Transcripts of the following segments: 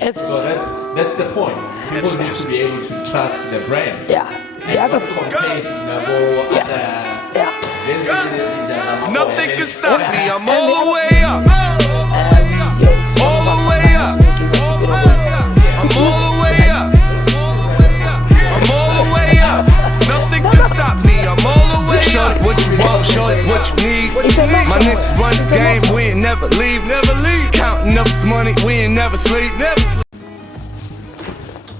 So that's the point. People need to be able to trust the brand. Yeah. The other thing. Nothing can stop me. I'm all the way up. All the way up. I'm all the way up. I'm all the way up. Nothing can stop me. I'm all the way up. Show it what you want, show it what you need. My niggas run the game, we ain't never leave, never leave. Counting up this money, we ain't never sleep, never sleep.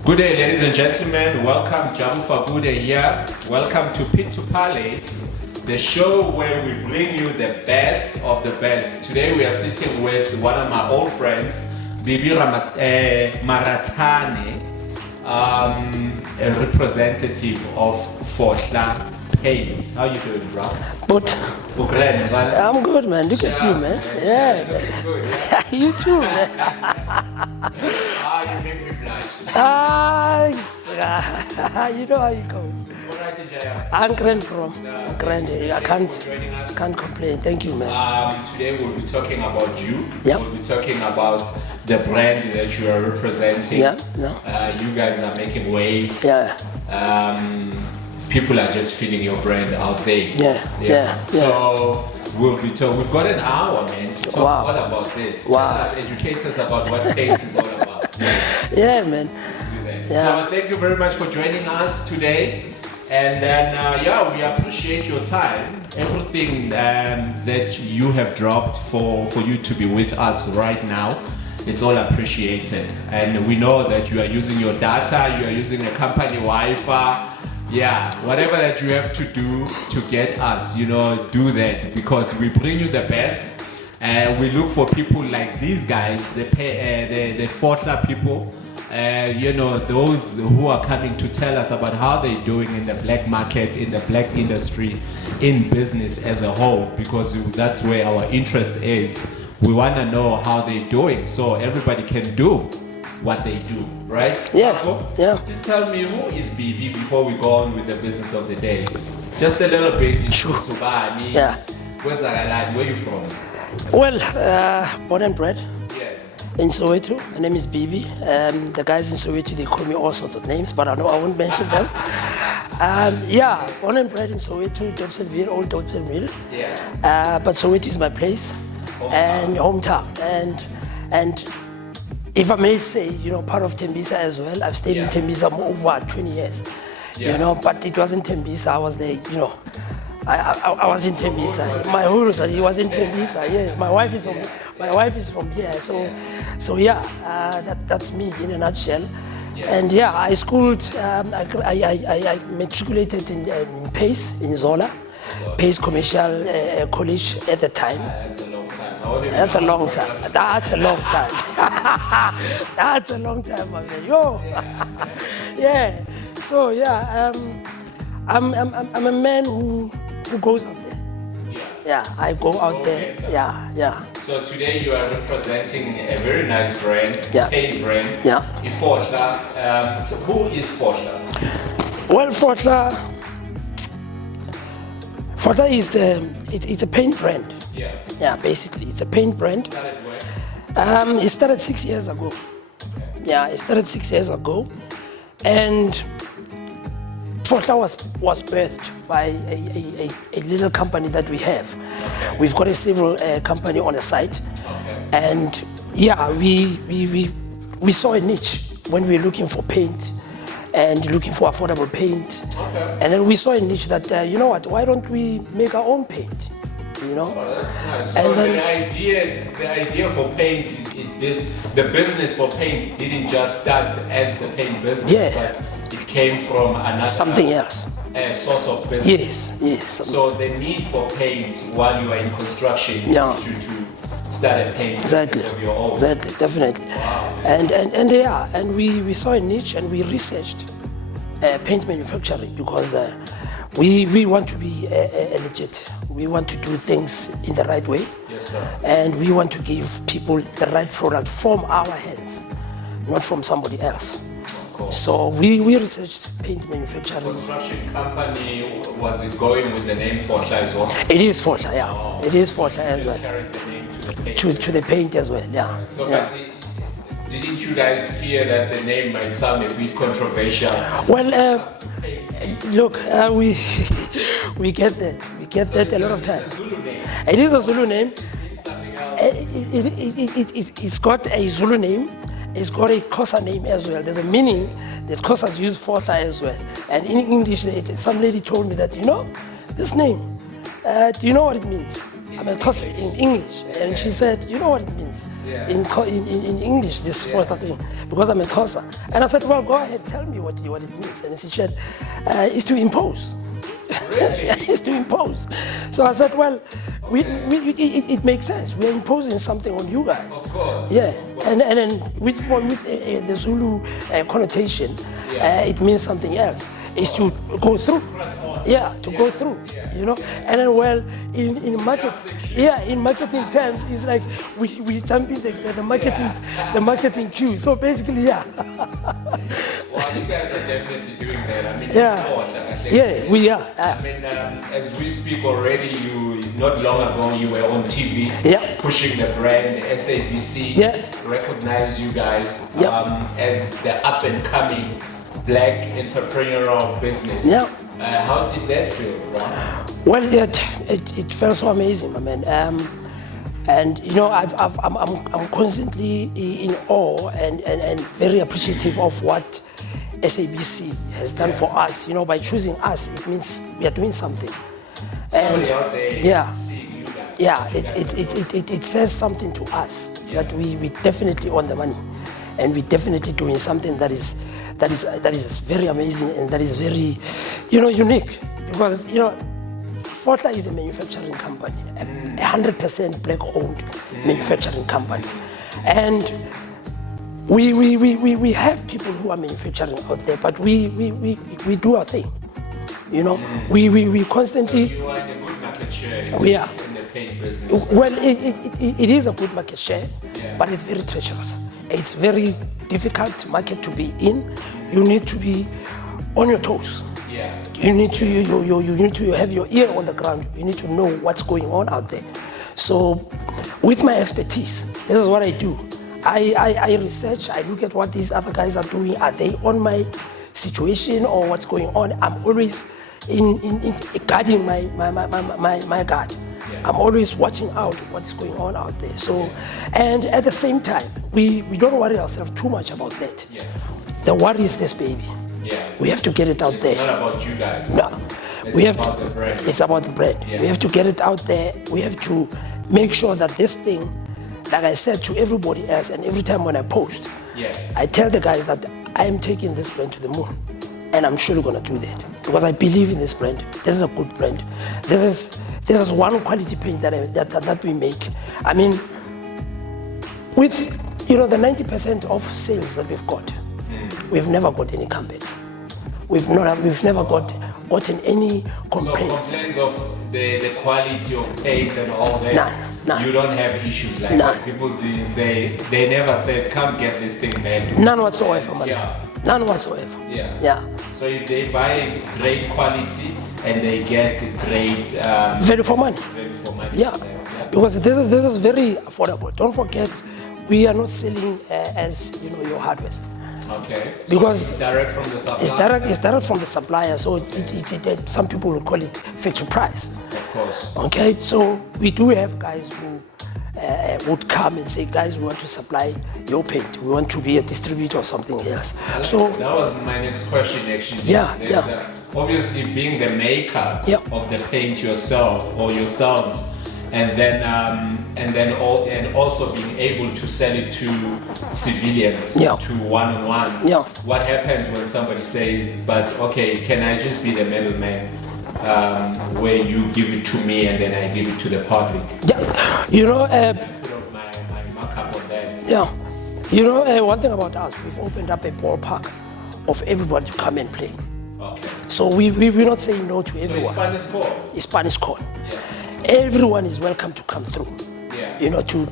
Good day, ladies and gentlemen. Welcome, Jabu Fagude here. Welcome to Pit to Palace, the show where we bring you the best of the best. Today we are sitting with one of my old friends, Bibi Marathane, a representative of Fohla Paints. How you doing, bro? But I'm good, man. Look at you, man. Yeah, man. Good, yeah. You too, man. You make me blush. You know how it goes. I'm grand from grand. I can't complain. Thank you, man. Today we'll be talking about you. Yep. We'll be talking about the brand that you are representing. Yeah. You guys are making waves. Yeah. People are just feeling your brand out there. Yeah. So we'll be we've got an hour, man, to talk all about this. Tell us, educate us about what paint is all about. Yeah, man. So thank you very much for joining us today. And then, we appreciate your time, everything that you have dropped for you to be with us right now. It's all appreciated. And we know that you are using your data, you are using a company Wi-Fi. Yeah, whatever that you have to do to get us, do that, because we bring you the best. And we look for people like these guys, the Fohla people. Those who are coming to tell us about how they're doing in the black market, in the black industry, in business as a whole, because that's where our interest is. We want to know how they're doing so everybody can do what they do, right? Yeah. Just tell me, who is Bibi before we go on with the business of the day? Just a little bit. Sure. Yeah. Where are you from? Well, born and bred in Soweto. My name is Bibi. The guys in Soweto, they call me all sorts of names, but I know I won't mention them. Born and bred in Soweto, Dobsonville, old Dobsonville. Yeah. But Soweto is my place and hometown. And if I may say, part of Tembisa as well. I've stayed in Tembisa for over 20 years. But it wasn't Tembisa. I was there, I was in Tembisa. My whole he was in Tembisa. Yes, my wife is from here. That's me in a nutshell. And I schooled. I matriculated in Pace in Zola, Pace Commercial College at the time. That's a long time. That's a long time. That's a long time, my man. Yo. Yeah. So I'm a man who goes out there. Yeah, I go out there. Yeah. So today you are representing a very nice brand, paint brand. Yeah. Fohla. So who is Fohla? Well, Fohla is it's a paint brand. Yeah, basically it's a paint brand. Started when? It started 6 years ago. Okay. Yeah, it started 6 years ago, and Fohla was birthed by a little company that we have. Okay. We've got a civil company on the site, and we saw a niche when we were looking for paint and looking for affordable paint, and then we saw a niche that why don't we make our own paint? Oh, that's nice. So the idea for paint, the business for paint didn't just start as the paint business, but it came from another something else. A source of business. Yes. So the need for paint while you are in construction to start a paint business of your own. Exactly, definitely. Wow. And we saw a niche and we researched paint manufacturing because we want to be legit. We want to do things in the right way. Yes, sir. And we want to give people the right product from our hands, not from somebody else. So we researched paint manufacturing. Construction company, was it going with the name Fohla as well? It is Fohla, yeah. Oh. It is Fohla as well. Carried the name to the paint. To the paint as well, yeah. Right. So yeah. Didn't you guys fear that the name might sound a bit controversial? Well, look, we we get that. We get that a lot of times. It is a Zulu name. It's got a Zulu name. It's got a Xhosa name as well. There's a meaning that Xhosas use Fosa as well. And in English, some lady told me that, this name, do you know what it means? I'm a Xhosa in English. And she said, you know what it means? In English, this Fosa thing, because I'm a Xhosa. And I said, well, go ahead, tell me what it means. And she said, it's to impose. Really? It's to impose. So I said, well, it makes sense. We are imposing something on you guys. Of course. Yeah, and then with the Zulu connotation, it means something else. It's to go through. Yeah, to go through. And then in marketing terms, it's like we jump in the marketing queue. So basically, Well, you guys are definitely doing that. I mean, we are. I mean, as we speak already, not long ago you were on TV pushing the brand. SABC recognize you guys as the up and coming black entrepreneurial business. How did that feel, Ron? Well, it felt so amazing, my man. And I'm constantly in awe and very appreciative of what SABC has done for us. By choosing us, it means we are doing something. Somebody out there seeing you guys. It says something to us that we definitely own the money, and we definitely doing something that is very amazing and that is very, unique, because Fotla is a manufacturing company, a 100% black-owned manufacturing company, and we have people who are manufacturing out there, but we do our thing, we constantly. So you are in a good market share. We are. In the paint business. Well, it is a good market share, but it's very treacherous. It's very difficult market to be in. You need to be on your toes. You need to you need to have your ear on the ground. You need to know what's going on out there. So, with my expertise, this is what I do. I research. I look at what these other guys are doing. Are they on my situation or what's going on? I'm always in guarding my guard. I'm always watching out what is going on out there. So, and at the same time, we don't worry ourselves too much about that. The worry is this baby. We have to get it out there. It's not about you guys. No, it's about the brand. It's about the brand. We have to get it out there. We have to make sure that this thing, like I said to everybody else, and every time when I post, I tell the guys that I am taking this brand to the moon, and I'm surely gonna do that because I believe in this brand. This is a good brand. This is one quality paint that we make. I mean, with the 90% of sales that we've got, we've never got any complaints. We've never gotten any complaints. So complaints of the quality of paint and all that. None. You don't have issues like that. People didn't say. They never said, "Come get this thing, man." None whatsoever, man. None whatsoever. So if they buy great quality and they get great value for money. Because this is very affordable. Don't forget, we are not selling as your hardware. Okay. Because so it's direct from the supplier. It's direct from the supplier. So some people will call it factory price. Of course. Okay. So we do have guys who would come and say, guys, we want to supply your paint. We want to be a distributor or something else. So that was my next question, actually. Obviously, being the maker of the paint yourself or yourselves, and also being able to sell it to civilians, to one-on-ones. What happens when somebody says, "But okay, can I just be the middleman, where you give it to me and then I give it to the public?" my markup on that. One thing about us, we've opened up a ballpark of everybody to come and play. Okay. So we're not saying no to everyone. So it's Spanish call. Everyone is welcome to come through. To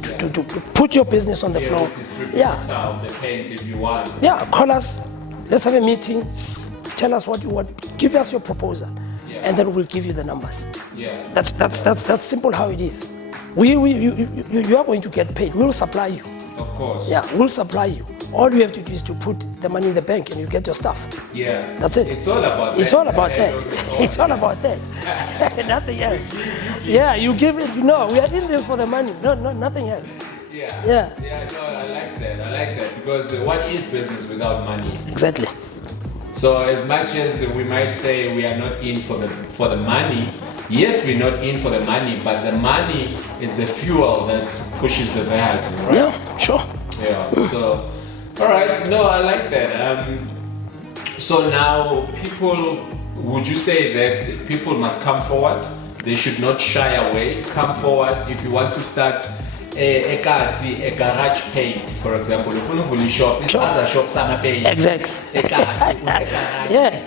put your business on the floor. The paint if you want. Call us. Let's have a meeting. Tell us what you want. Give us your proposal, and then we'll give you the numbers. That's simple how it is. You are going to get paid. We'll supply you. Of course. Yeah, we'll supply you. All you have to do is to put the money in the bank and you get your stuff. Yeah. That's it. It's all about It's that. all about that. It's all about that. Nothing else. Yeah, you give it. No, we are in this for the money. No, nothing else. Yeah. Yeah. Yeah, no, I like that. I like that because what is business without money? Exactly. So as much as we might say we are not in for the money, yes, we're not in for the money, but the money is the fuel that pushes the vehicle, right? Yeah, sure. Yeah. So, all right. No, I like that. So now, people, would you say that people must come forward? They should not shy away. Come forward if you want to start a garage paint, for example. If you want to shop, it's other shops are paint. Exactly. Yeah.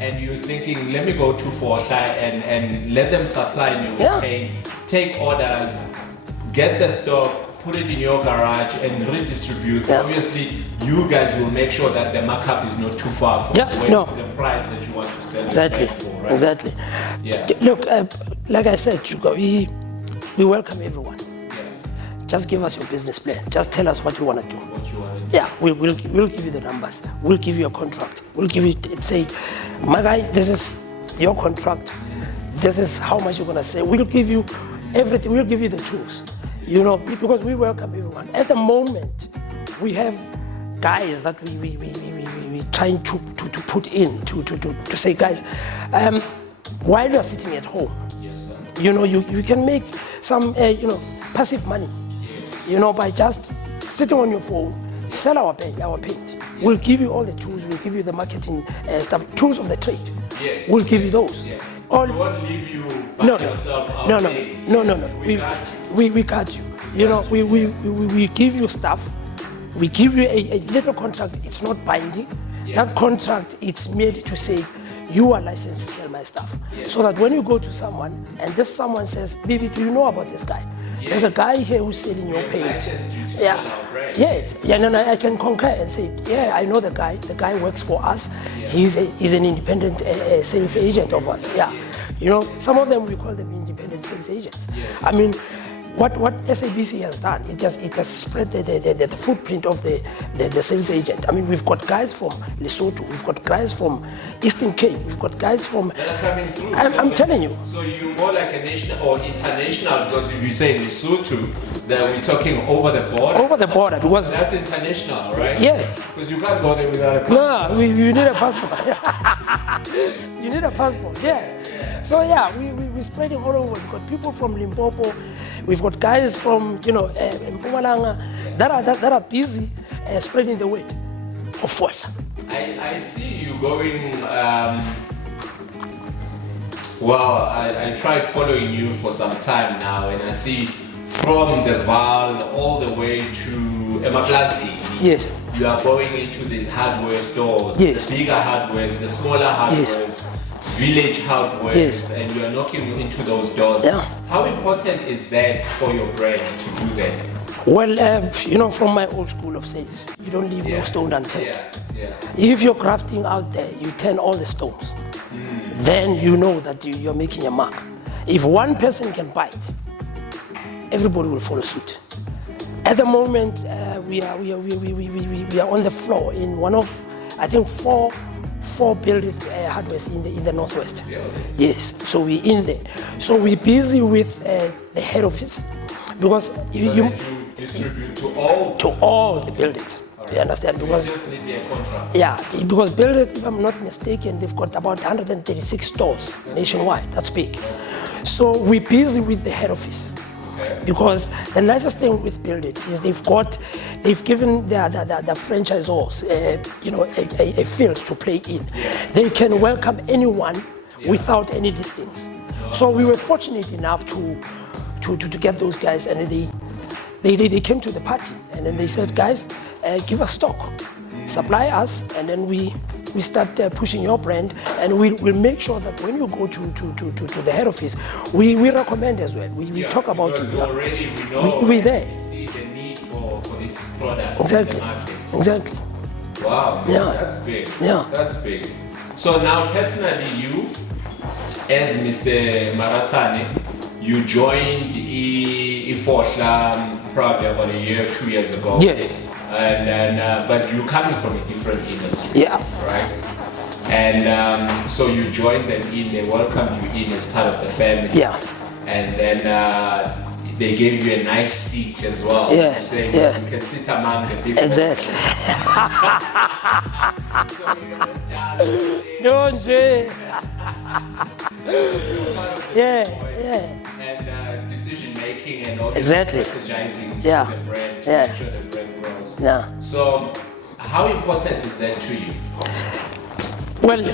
And you're thinking, let me go to Forsha and let them supply me with paint. Take orders, get the stock, put it in your garage and redistribute. Yeah. Obviously, you guys will make sure that the markup is not too far from the price that you want to sell Exactly. it for, right? Exactly. Yeah. Look, like I said, Chuka, we welcome everyone. Yeah. Just give us your business plan. Just tell us what you want to do. What you want to do. Yeah, we'll give you the numbers. We'll give you a contract. We'll give you and say, my guy, this is your contract. This is how much you're gonna say. We'll give you everything. We'll give you the tools. You know, because we welcome everyone. At the moment, we have guys that we trying to put in to say, guys, while you're sitting at home, Yes, sir. you know, you can make some passive money. Yes. You know, by just sitting on your phone, sell our paint. We'll give you all the tools. We'll give you the marketing stuff, tools of the trade. Yes. We'll give you those. Yeah. All, We won't leave you by no, yourself out no. there. We got you. We got you. You know, we give you stuff. We give you a little contract. It's not binding. Yeah. That contract, it's merely to say, you are licensed to sell my stuff. Yeah. So that when you go to someone and this someone says, Bibi, do you know about this guy? Yeah. There's a guy here who's selling your paint. Licensed you to Yeah. sell our brand. Yes. Yeah, no, I can concur and say, yeah, I know the guy. The guy works for us. Yeah. He's an independent sales agent of us. Yeah. You know, some of them we call them independent sales agents. Yes. I mean, what SABC has done, it has spread the footprint of the sales agent. I mean, we've got guys from Lesotho, we've got guys from Eastern Cape, we've got guys from. That are coming through. I'm telling you. So you're more like a national or international, because if you say Lesotho, then we're talking over the border. Over the border, because That's international, right? yeah. Because you can't go there without a passport. No, you need a passport. You need a passport, yeah. So yeah, we're spreading all over. We've got people from Limpopo, we've got guys from Mpumalanga that are busy spreading the word of Forsha. I see you going. Well, I tried following you for some time now, and I see from the Val all the way to Emaplazi. Yes. You are going into these hardware stores, Yes. the bigger hardwares, the smaller hardwares, village hardwares, Yes. and you are knocking into those doors. Yeah. How important is that for your brand to do that? Well, from my old school of sales, you don't leave no stone unturned. Yeah. If you're grafting out there, you turn all the stones. Then you know that you're making a mark. If one person can buy it, everybody will follow suit. At the moment, we are on the floor in one of, I think, four built hardwares in the northwest. Yes, so we're in there. So we're busy with the head office, because you distribute to all the buildings. You understand? Because just need a contract. yeah, because builders, if I'm not mistaken, they've got about 136 stores nationwide. That's big. So we're busy with the head office. Okay. Because the nicest thing with Build It is they've given the franchisors, a field to play in. Yeah. They can welcome anyone without any listings. So we were fortunate enough to get those guys, and they came to the party, and then they said, guys, give us stock, supply us, and then we start pushing your brand, and we'll make sure that when you go to the head office, we recommend as well. We talk about because it. already we know We're there. we see the need for this product Exactly. in the market. Exactly. Wow, Yeah. that's big. Yeah. That's big. So now personally you, as Mr. Marathane, you joined Forsha probably about a year, 2 years ago. Yeah. And then, but you're coming from a different industry. Yeah. Right? And so you joined them in, they welcomed you in as part of the family. Yeah. And then they gave you a nice seat as well. Yeah, Saying yeah. you can sit among the big Exactly. Don't say. Yeah, yeah. And decision making and all Exactly. strategizing Yeah. to the brand to Yeah. make sure the brand grows. Yeah. So how important is that to you? Well,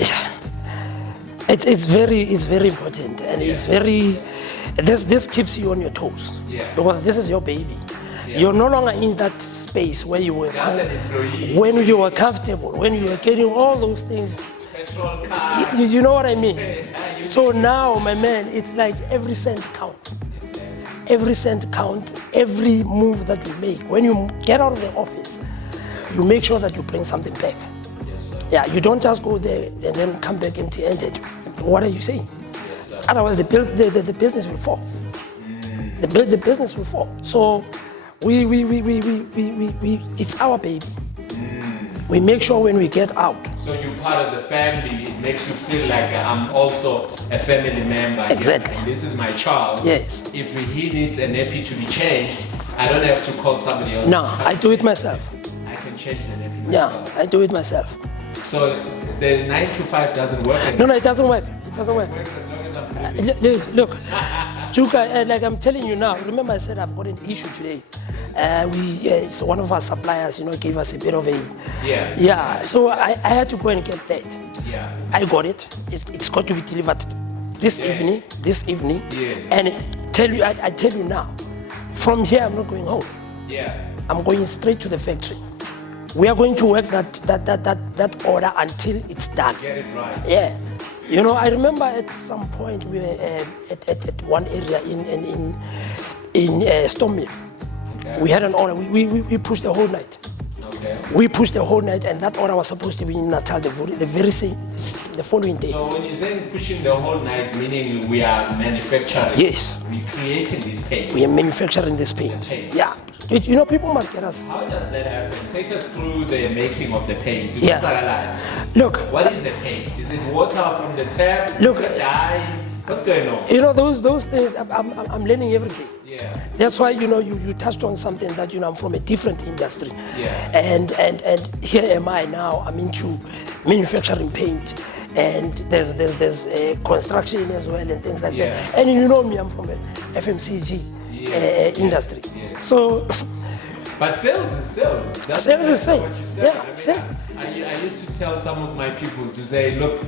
it's very important, and it's very. This keeps you on your toes. Yeah. Because this is your baby. Yeah. You're no longer in that space where you were Just an employee. when you were comfortable, when you were getting all those things. Petrol car. You know what I mean? So now, my man, it's like every cent counts. Every cent counts. Every move that you make. When you get out of the office, you make sure that you bring something back. Yes, sir. Yeah, you don't just go there and then come back empty-handed. What are you saying? Yes, sir. Otherwise, the business will fall. The business will fall. So, we it's our baby. We make sure when we get out. So you're part of the family. It makes you feel like I'm also a family member. here, Exactly. and this is my child. Yes. If he needs a nappy to be changed, I don't have to call somebody else. No, to come I do it myself. I can change the nappy Yeah, myself. I do it myself. So the 9 to 5 doesn't work anymore. No, it doesn't work. It doesn't work. It works as long as I'm living. Look, Chuka, like I'm telling you now, remember I said I've got an issue today. So one of our suppliers, gave us a bit of a... Yeah. Yeah, so I had to go and get that. Yeah. I got it. It's got to be delivered this evening. Yes. And I tell you now, from here I'm not going home. Yeah. I'm going straight to the factory. We are going to work that order until it's done. Get it right. Yeah. I remember at some point we were at one area in Stormmill. Okay. We had an order. We pushed the whole night. Okay. We pushed the whole night, and that order was supposed to be in Natal the following day. So when you're saying pushing the whole night, meaning we are manufacturing. Yes. We're creating this paint. We are manufacturing this paint. paint. Yeah. People must get us. How does that happen? Take us through the making of the paint. Yeah. Look. What is a paint? Is it water from the tap? Look. Dye? What's going on? Those things I'm learning every day. Yeah. That's why you touched on something that I'm from a different industry. Yeah. And here am I now. I'm into manufacturing paint, and there's construction as well and things like that. And me, I'm from a FMCG industry. Yes. So. But sales is sales. Sales is sales. Yeah, sales. I used to tell some of my people to say, look,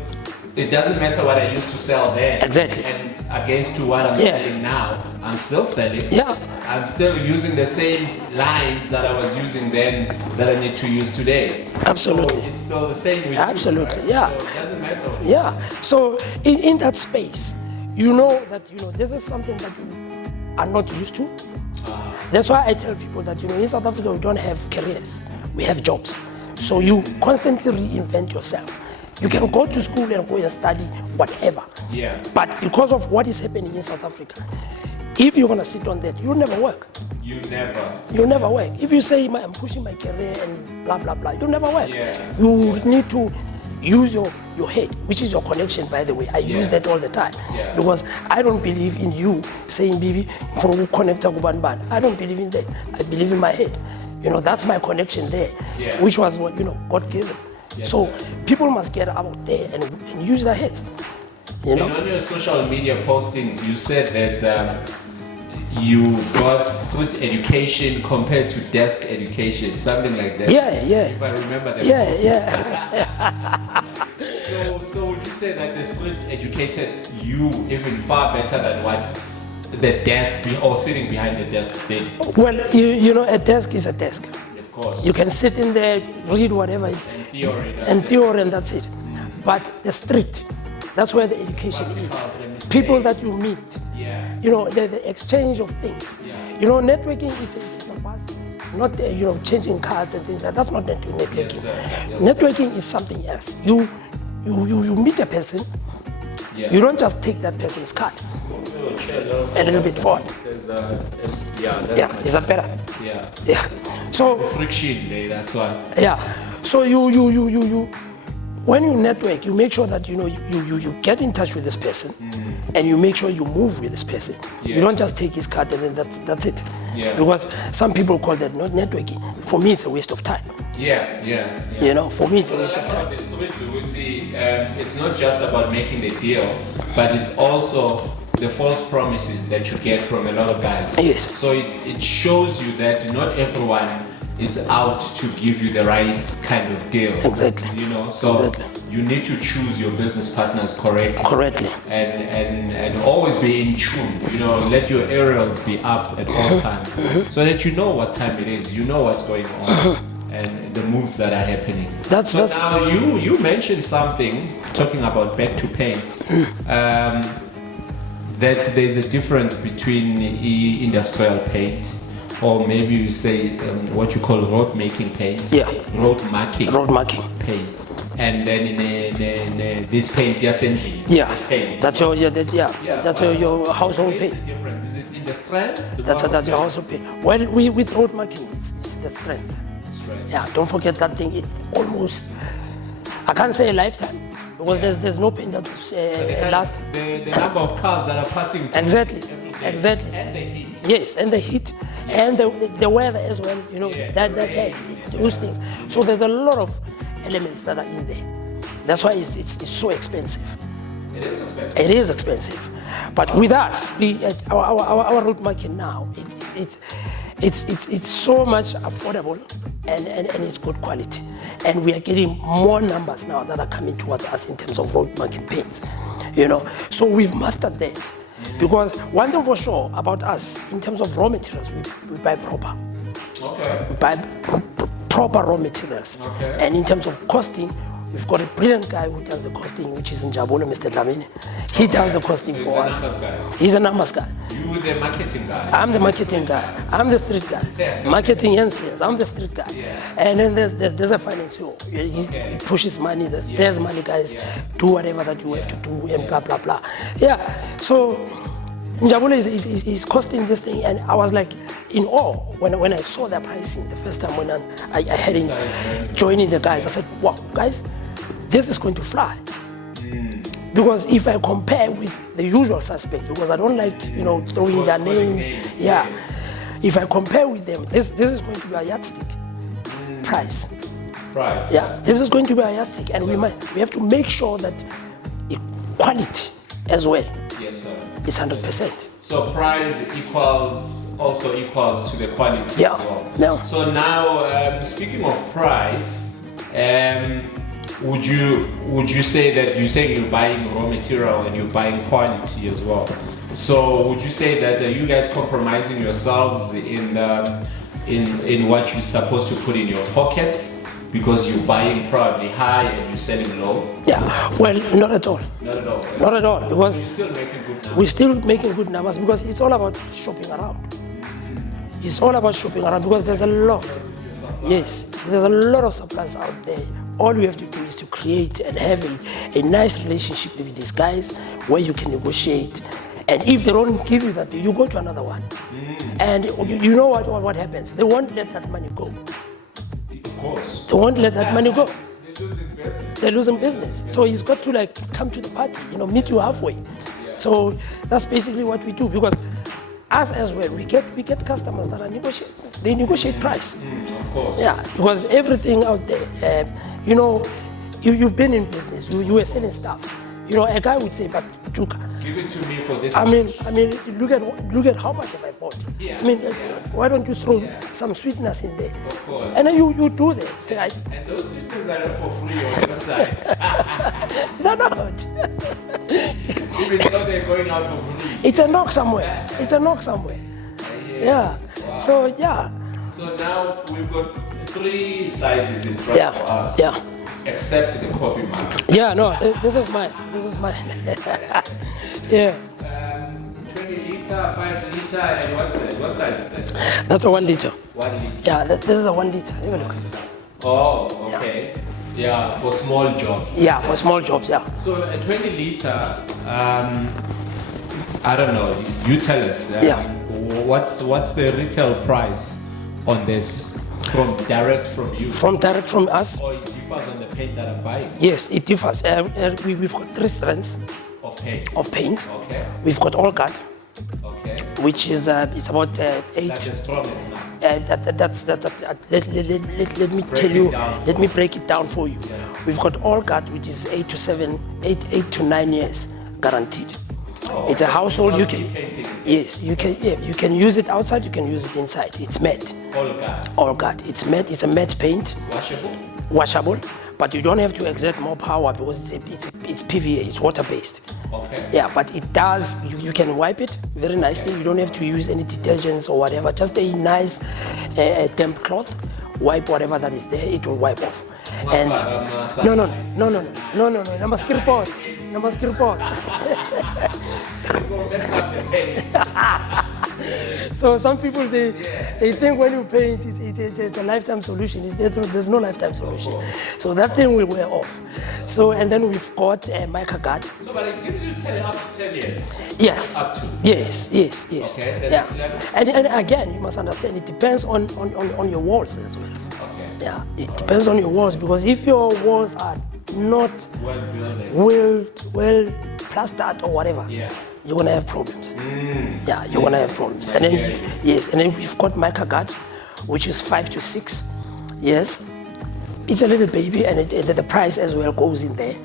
it doesn't matter what I used to sell then. Exactly. And against to what I'm selling now, I'm still selling. Yeah. I'm still using the same lines that I was using then that I need to use today. Absolutely. So it's still the same with Absolutely, you, right? yeah. So it doesn't matter what Yeah. So in that space, that this is something that you are not used to. That's why I tell people that in South Africa we don't have careers, we have jobs. So you constantly reinvent yourself. You can go to school and go and study whatever. Yeah. But because of what is happening in South Africa, if you're gonna sit on that, you'll never work. You'll never work. If you say I'm pushing my career and blah blah blah, you'll never work. Yeah. You need to use your head, which is your connection, by the way. I use that all the time. Yeah. Because I don't believe in you saying, Bibi, from connect to ban. I don't believe in that. I believe in my head. That's my connection there, which was what, God given. Yes, so sir. people must get out there and use their heads. And on your social media postings, you said that you got street education compared to desk education, something like that. Yeah. If I remember that. Yeah. So would you say that the street educated you even far better than what the desk or sitting behind the desk did? Well, a desk is a desk. Of course. You can sit in there, read whatever. And theory. And that's it. But the street, that's where the education is. People that you meet. Yeah. The exchange of things. Yeah. Networking is a bus, not changing cards and things like that. That's not networking. Yes, sir. Yes, Networking is something else. You meet a person. Yeah. You don't just take that person's card. A little bit forward. There's a that's Yeah, much. is that better? Yeah. Yeah. So Friction there, that's why. yeah. So you when you network, you make sure that you get in touch with this person, and you make sure you move with this person. Yeah. You don't just take his card and then that's it. Yeah. Because some people call that not networking. For me, it's a waste of time. Yeah. For me, it's a waste of About time. the street, we would see, it's not just about making the deal, but it's also the false promises that you get from a lot of guys. Yes. So it shows you that not everyone is out to give you the right kind of deal. Exactly. So Exactly. you need to choose your business partners correctly. And always be in tune. Let your aerials be up at all times, so that you know what time it is, you know what's going on, and the moves that are happening. That's Now you mentioned something talking about back to paint. That there's a difference between industrial paint, or maybe you say what you call road making paint. Yeah. Road marking paint. And then in this paint assembly. Yeah. This paint. That's your household What is paint. the difference? Is it in the strength? That's your household paint. Well, with road marking, it's the strength. Yeah, don't forget that thing. It almost, I can't say a lifetime, because there's no paint that lasts. The number of cars that are passing through Exactly. every day. Exactly. And the heat. Yes, and the heat, and the weather as well. Those things. So there's a lot of elements that are in there. That's why it's so expensive. It is expensive. It is expensive, but with us, our road market now, it's so much affordable, and it's good quality, and we are getting more numbers now that are coming towards us in terms of road marking paints. So we've mastered that, because one thing for sure about us in terms of raw materials, we buy proper. Okay. We buy proper raw materials, Okay. and in terms of costing, we've got a brilliant guy who does the costing, which is in Jabolo, Mr. Dlamini. He does the costing He's for the us. numbers guy. He's a numbers guy. You the marketing guy. I'm the marketing guy. I'm the street guy. Yeah. Marketing and sales. I'm the street guy. Yeah. And then there's a financier. He pushes money. There's money, guys. Do whatever that you have to do, and blah blah blah. Yeah. So Njabula is costing this thing, and I was like in awe when I saw their pricing the first time when I had in joining the guys. I said, wow, guys, this is going to fly. Because if I compare with the usual suspect, because I don't like throwing their names, yeah. If I compare with them, this is going to be a yardstick price. Yeah, this is going to be a yardstick, and we have to make sure that quality as well. Yes, sir. It's 100%. So price equals to the quality Yeah. as well. Yeah. So now, speaking of price, would you say that you're saying you're buying raw material and you're buying quality as well? So would you say that you guys compromising yourselves in what you're supposed to put in your pockets because you're buying probably high and you're selling low? Yeah. Well, not at all. Not at all. Not at all. Because You're still making good numbers. we're still making good numbers, because it's all about shopping around. It's all about shopping around, because there's a lot. Yes, there's a lot of suppliers out there. All you have to do is to create and have a nice relationship with these guys where you can negotiate. And if they don't give you that, you go to another one. And you know what happens? They won't let that money go. Of course. They won't let that money go. They're losing business. They're losing business. So he's got to come to the party, meet you halfway. So that's basically what we do, because us as well, we get customers that are they negotiate price. Of course. Yeah, because everything out there, you've been in business, you were selling stuff. A guy would say, but Juka, Give it to me for this. I mean, look at how much have I bought. Yeah. Why don't you throw some sweetness in there? Of course. And then you do that. Say, And those sweeteners are not for free on your side. they're not. Even though they're going out for free. It's a knock somewhere. Yeah. So yeah. So now we've got 3 sizes in front Yeah. of us. Yeah. Except the coffee mug. Yeah. No. This is mine. Yeah. 20 liter, 5 liter, and what's that? What size is that? That's a 1 liter. 1 liter. Yeah. This is a 1 liter. Have a look. Oh, okay. Yeah, for small jobs. Yeah, for small jobs. Yeah. So a 20 liter, I don't know, you tell us. Yeah. what's the retail price on this direct from you? From direct from us? Or it differs on the paint that I'm buying? Yes, it differs. We've got 3 strands Of paint? of paints. Okay. We've got all guard, Okay. which is it's about 8. That's the strongest now. Let me Break tell it you. down Let me break it down for you. Yeah. We've got all guard, which is 8 to 9 years guaranteed. Oh, It's a household. You not can. painting. Yes, you can. Yeah, you can use it outside. You can use it inside. It's matte. All guard. All guard. It's matte. It's a matte paint. Washable? Washable, but you don't have to exert more power because it's PVA. It's water based. Okay. Yeah, but it does. You can wipe it very nicely. You don't have to use any detergents or whatever. Just a nice damp cloth. Wipe whatever that is there. It will wipe off. And no. Namaskir report. So some people they think when you paint it's a lifetime solution. There's no lifetime solution. So that thing will wear off. So and then we've got a mica guard. So but it gives you up to 10 years? Yeah. Up to? Yes. Okay, the Yeah. next level? And again, you must understand it depends on your walls as well. Okay. Yeah, it depends on your walls because if your walls are not well plastered or whatever, Yeah. you're gonna have problems. Yeah, you're gonna have problems. And then and then we've got mica guard, which is 5 to 6 years. It's a little baby, and the price as well goes in there.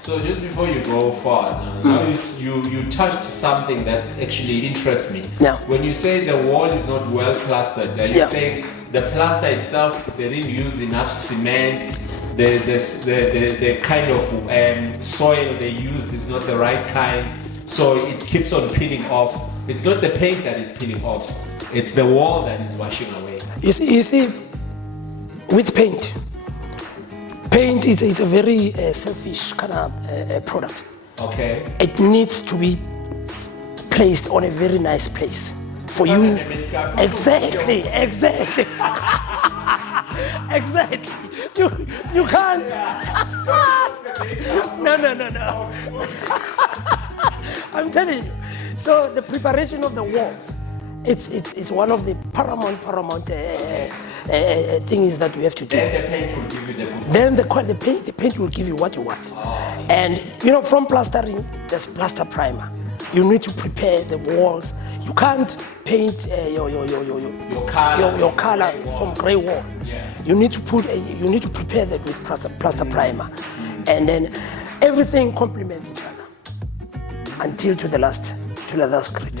So just before you go far, now you touched something that actually interests me. Yeah. When you say the wall is not well plastered, are you Yeah. saying the plaster itself, they didn't use enough cement, the kind of soil they use is not the right kind, so it keeps on peeling off. It's not the paint that is peeling off, it's the wall that is washing away. You see, with paint is a very selfish kind of product. Okay. It needs to be placed on a very nice place for you. Exactly. Exactly. You can't. No. I'm telling you. So the preparation of the walls, it's one of the paramount things that you have to do. Then the paint will give you the good. Then the paint will give you what you want. And from plastering, there's plaster primer. You need to prepare the walls. You can't paint your color from gray wall. Yeah. You need to prepare that with plaster primer, and then everything complements each other until to the last grade.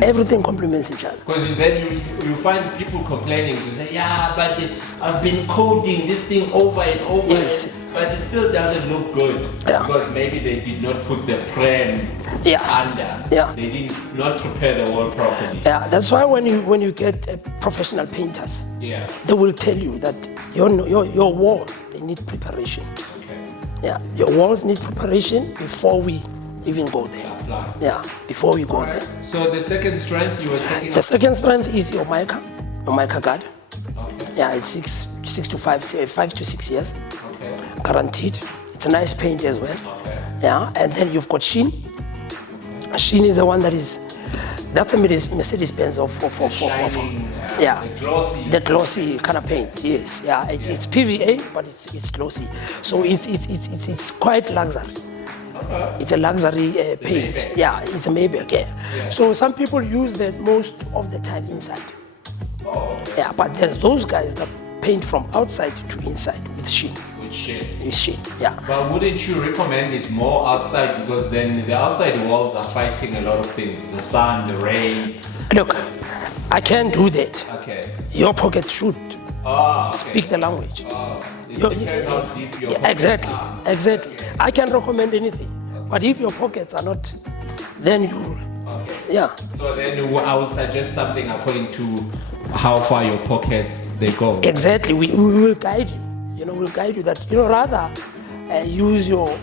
Everything complements each other. Because then you find people complaining to say, yeah, but I've been coating this thing over and over, Yes. but it still doesn't look good. Yeah. Because maybe they did not put the prem under. Yeah. They did not prepare the wall properly. Yeah, that's why when you get professional painters, Yeah. they will tell you that your walls, they need preparation. Okay. Yeah, your walls need preparation before we even go there. Apply. Yeah, before we go Alright. there. So the second strength you were taking. The second strength is your mica guard. Okay. Yeah, it's 5 to 6 years, Okay. guaranteed. It's a nice paint as well. Okay. Yeah, and then you've got sheen. Sheen is the one that's a Mercedes-Benz Shining, yeah, the glossy. the glossy kind of paint. Yes, yeah, it's PVA, but it's glossy, so it's quite luxury. It's a luxury paint. Maybach. Yeah, it's a Maybach. Yeah. So some people use that most of the time inside. Oh, okay. Yeah, but there's those guys that paint from outside to inside with sheen. With shade. With sheen. Yeah. But wouldn't you recommend it more outside, because then the outside walls are fighting a lot of things, the sun, the rain. Look, I can't do that. Okay. Your pocket should Okay. speak the language. It depends how deep your pockets Exactly. are. Exactly. I can recommend anything, but if your pockets are not, then you. Okay. Yeah. So then I would suggest something according to how far your pockets they go. Exactly. We will guide you. We'll guide you that rather use your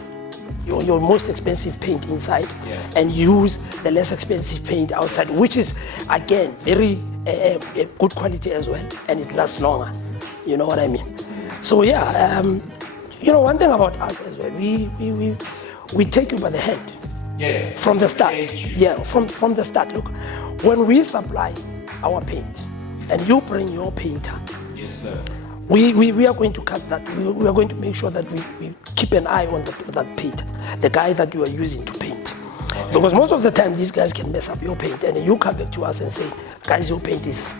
most expensive paint inside and use the less expensive paint outside, which is again very good quality as well, and it lasts longer. You know what I mean? So yeah, one thing about us as well, we take you by the hand. Yeah. From the start. Stage. Yeah, from the start. Look, when we supply our paint and you bring your painter, Yes, sir. we are going to cut that. We are going to make sure that we keep an eye on that paint, the guy that you are using to paint. Okay. Because most of the time these guys can mess up your paint and you come back to us and say, guys, your paint is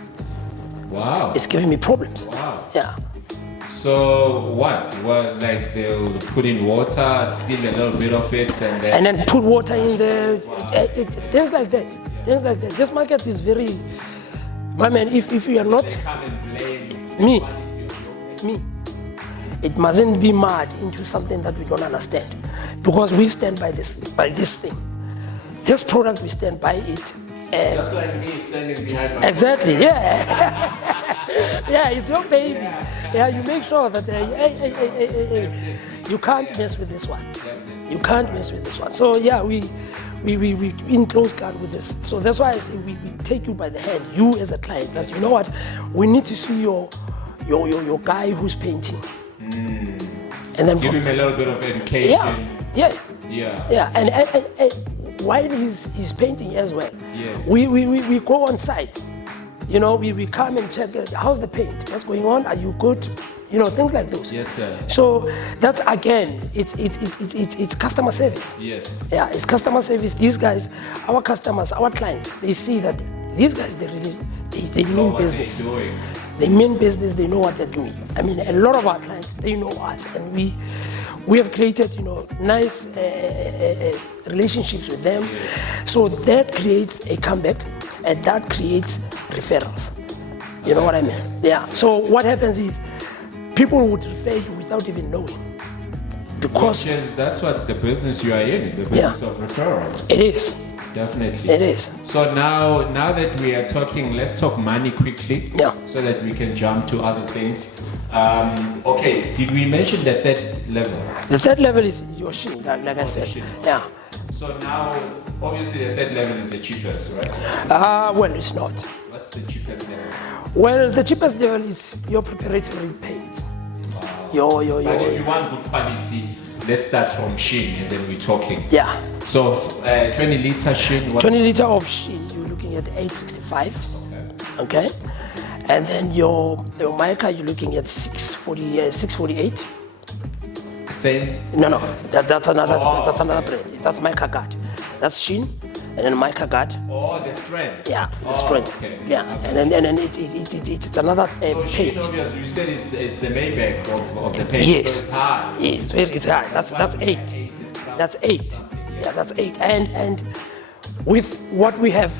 Wow. it's giving me problems. Wow. Yeah. So what? What, like they'll put in water, steal a little bit of it, and then. And then put water in there, things like that. Things like that. This market is very, my man, if you are not They come and blame Me. the quality of your paint. me, it mustn't be mad into something that we don't understand. Because we stand by this thing. This product, we stand by it. Just like me standing behind my. Exactly, yeah. Yeah, it's your baby. Yeah, you make sure that hey, you can't mess with this one. You can't mess with this one. So yeah, we in close guard with this. So that's why I say we take you by the hand, you as a client, that you know what, we need to see your guy who's painting. And then Give him a little bit of education. yeah. And while he's painting as well, Yes. we go on site. You know, we come and check, how's the paint? What's going on? Are you good? You know, things like those. Yes, sir. So that's, again, it's customer service. Yes. Yeah, it's customer service. These guys, our customers, our clients, they see that these guys, they mean What business. they're doing. They mean business, they know what they're doing. I mean, a lot of our clients, they know us, and we have created, you know, nice relationships with them. Yes. So that creates a comeback, and that creates referrals. You know what I mean? Yeah. So what happens is people would refer you without even knowing, because That's what the business you are in is, a business of referrals. it is. Definitely. It is. So now that we are talking, let's talk money quickly. Yeah. So that we can jump to other things. Okay, did we mention the third level? The third level is your shin, like I said. shin, okay. Yeah. So now, obviously the third level is the cheapest, right? Well, it's not. What's the cheapest level? Well, the cheapest level is your preparatory paint. But if you want good quality, let's start from Shin and then we're talking. Yeah. So 20 liter Shin. 20 liter of Shin, you're looking at 865. Okay. And then your mica, you're looking at 648. Same. No, that's another brand. That's mica guard. That's Shin, and then mica guard. Oh, the strength. Yeah, the strength. Okay. Yeah, Okay. and then it's another So Shin, paint. obviously, you said it's the Maybach of the paint. Yes. So it's high. Yes, it's high. That's 8. That's 8. Yeah, that's 8. And with what we have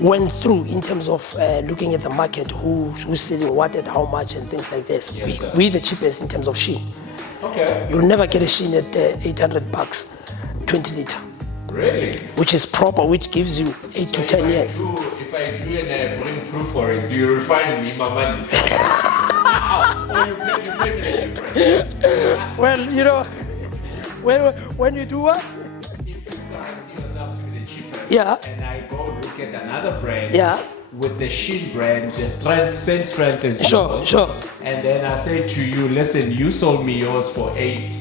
went through in terms of looking at the market, who's selling what at how much and things like this, Yes, sir. we the cheapest in terms of Shin. Okay. You'll never get a Shin at $800, 20 liter, Really? which is proper, which gives you 8 to 10 years. If I do and bring proof for it, do you refund me my money? Or you pay me the difference? Well, you know, when you do what? If you guarantee yourself to be the cheapest, Yeah. and I go look at another brand, Yeah. with the Shin brand, the strength, same strength as yours, Sure. and then I say to you, listen, you sold me yours for 8,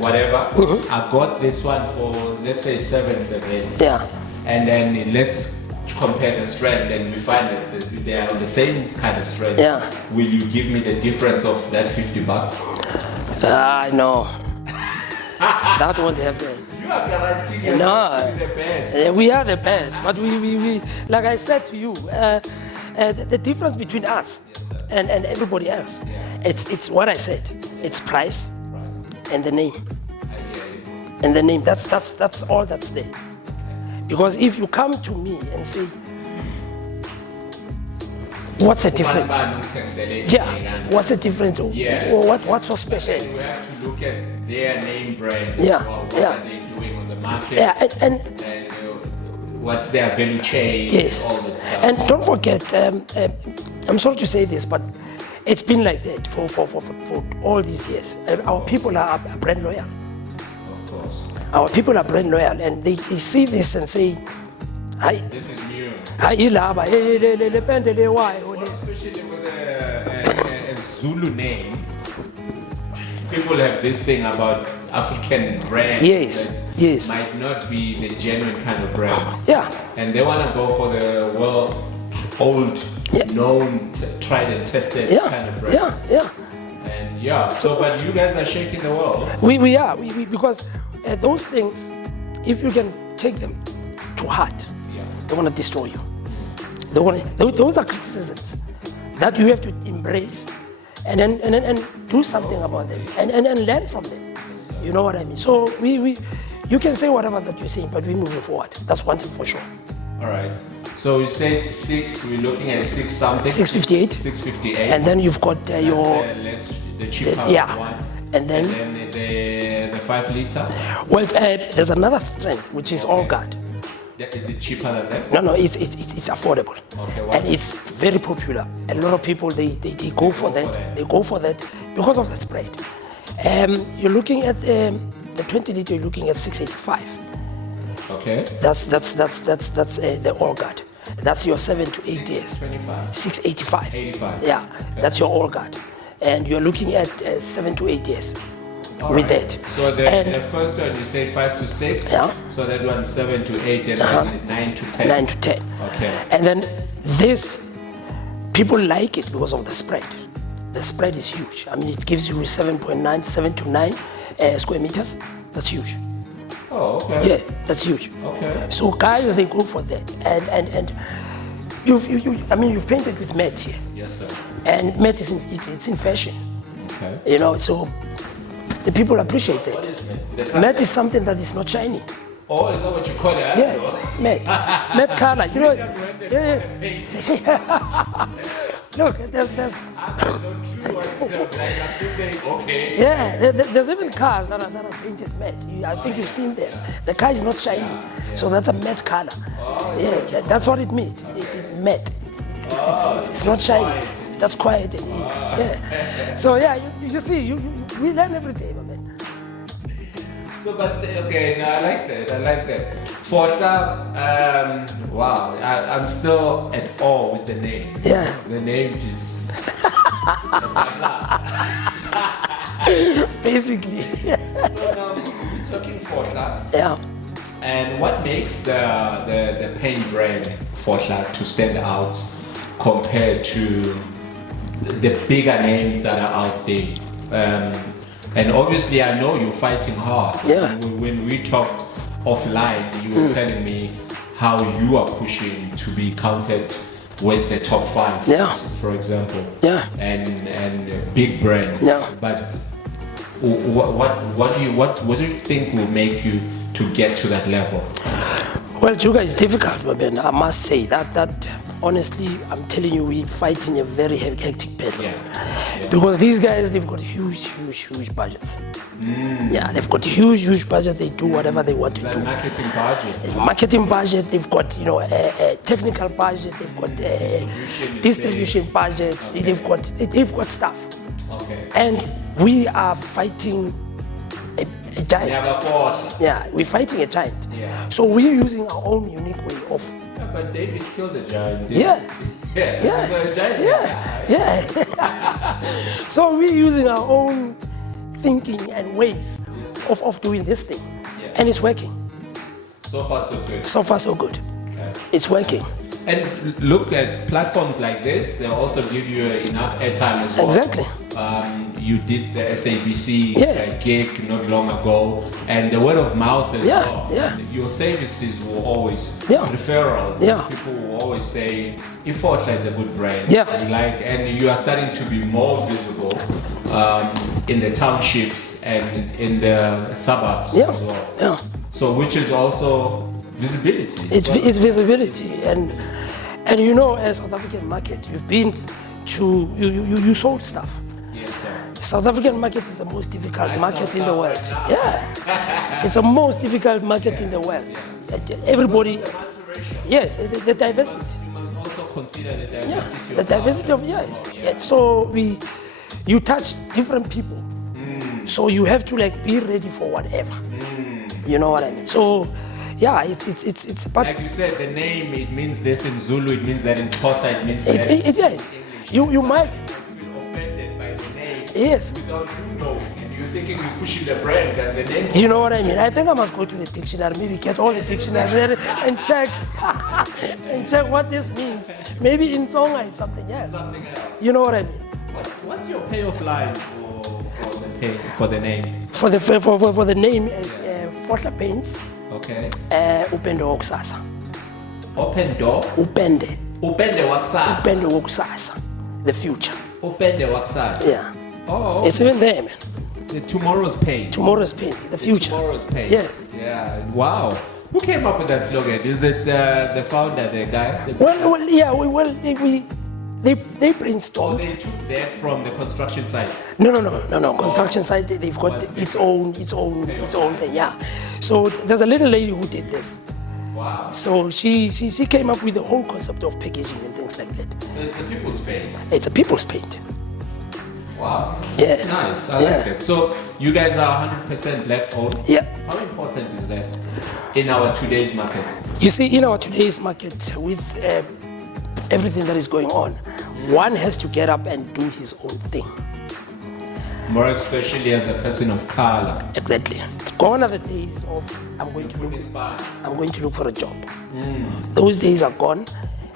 whatever. I got this one for, let's say 778. Yeah. And then let's compare the strength, and we find that they are the same kind of strength. Yeah. Will you give me the difference of that $50? No. That won't happen. You are guaranteed yourself No. to be the best. We are the best, but we like I said to you, the difference between us and everybody else, it's what I said. It's price and the name. And the name. That's all that's there. Because if you come to me and say, what's the difference? Yeah. What's the difference? Yeah. What's so special? We have to look at their name brand. Yeah, Or what yeah. are they doing on the market? Yeah, and what's their value chain? yes. All that stuff. And don't forget, I'm sorry to say this, but it's been like that for all these years. Our people are brand loyal. Of course. Our people are brand loyal, and they see this and say, "Hi, This is new. hi, ilaba, why?" Especially with a Zulu name. People have this thing about African brands Yes, that yes. might not be the genuine kind of brands. Yeah. And they want to go for the old, known, tried and tested kind of brands. Yeah. And so but you guys are shaking the world. We are because those things, if you can take them to heart, they want to destroy you. Those are criticisms that you have to embrace and then do something about them and learn from them. You know what I mean? So you can say whatever that you're saying, but we're moving forward. That's one thing for sure. All right. So you said 6. We're looking at 6 something. 658. 658. And then you've got the cheaper one. And then the 5 liter. Well, there's another strength which is all guard. Is it cheaper than that? No, it's affordable. Okay, and it's very popular. A lot of people they go for that. They go for that because of the spread. You're looking at the 20 liter. You're looking at 685. Okay. That's the all guard. That's your 7 to 8 years. 685. 85. Yeah, okay. That's your all guard, and you're looking at 7 to 8 years. All with right. that. So the first one you said 5 to 6. Yeah. So that one 7 to 8 and then 9 to 10. 9 to 10. Okay. And then this, people like it because of the spread. The spread is huge. I mean, it gives you 7 to 9 square meters. That's huge. Oh, okay. Yeah, that's huge. Okay. So guys, they go for that. And you've painted with matte here. Yes, sir. And matte it's in fashion. Okay. You know, so the people appreciate that. What is matte? Matte is something that is not shiny. Oh, is that what you call it? Yeah, matte. Matte color. You know, yeah. Look, there's okay. yeah, there's even cars that are painted matte. I think you've seen them. The car is not shiny, so that's a matte color. Yeah, that's what it means. It matte. It's not shiny. That's quiet and easy. Yeah. So yeah, you see, we learn every day, my man. So, but okay, no, I like that. Fortla, wow, I'm still at awe with the name. Yeah. The name is. Basically. So now we're talking Fortla. Yeah. And what makes the paint brand Fortla to stand out compared to the bigger names that are out there? And obviously, I know you're fighting hard. Yeah. When we talked offline, you were telling me how you are pushing to be counted with the top 5, for example. Yeah. And big brands. Yeah. But what do you think will make you to get to that level? Well, Juga, it's difficult, but then I must say that honestly, I'm telling you, we're fighting a very hectic battle. Yeah. Because these guys, they've got huge budgets. Yeah, they've got huge budgets. They do whatever they want to do. Marketing budget. Marketing budget. They've got a technical budget. They've got distribution budgets. They've got stuff. Okay. And we are fighting a giant. Yeah, we're fighting a giant. Yeah. So we're using our own unique way of. Yeah, but David killed the giant. Yeah. Yeah. So a giant. Yeah. So we're using our own thinking and ways of doing this thing. Yeah. And it's working. So far, so good. So far, so good. Okay. It's working. And look at platforms like this, they'll also give you enough airtime as well. Exactly. You did the SABC gig not long ago, and the word of mouth as well. Yeah. Your services will always, referrals, people will always say, if Fortla is a good brand, and you are starting to be more visible in the townships and in the suburbs as well. Yeah. So which is also visibility. It's visibility, and you know, as South African market, you've been to you sold stuff. Yes, sir. South African market is the most difficult market in the world. Yeah, it's the most difficult market in the world. Everybody. Yes, the diversity. You must also consider the diversity. The diversity of So you touch different people. So you have to be ready for whatever. You know what I mean? So. Yeah, it's but like you said, the name, it means this in Zulu, it means that in Xhosa, it means that. It is. You might feel offended by the name. Yes. Without you knowing, and You're thinking you're pushing the brand and the name. You know what I mean? I think I must go to the dictionary, maybe get all the dictionaries and check and check what this means. Maybe in Tonga it's something else. Something else. You know what I mean? What's your payoff line for the name? For the name is Fotla Paints, Okay. Upende Wokusasa. Open door. Upende. Upende waksasa. Upende Wokusasa. The future. Upende waksasa. Yeah. Oh. It's even there, man. The tomorrow's pain. Tomorrow's paint, the future. Tomorrow's pain. Yeah. Yeah. Wow. Who came up with that slogan? Is it the founder, the guy? They Or brainstormed. they took that from the construction site? No. Construction site, they've got its own thing. Yeah. So there's a little lady who did this. Wow. So she came up with the whole concept of packaging and things like that. So it's a people's paint. It's a people's paint. Wow. Yeah. It's nice. I Yeah. like it. So you guys are 100% black owned? Yeah. How important is that in our today's market? You see, in our today's market, with everything that is going on, one has to get up and do his own thing. More especially as a person of color. Exactly. It's gone are the days of I'm going to look for a job. Those days are gone,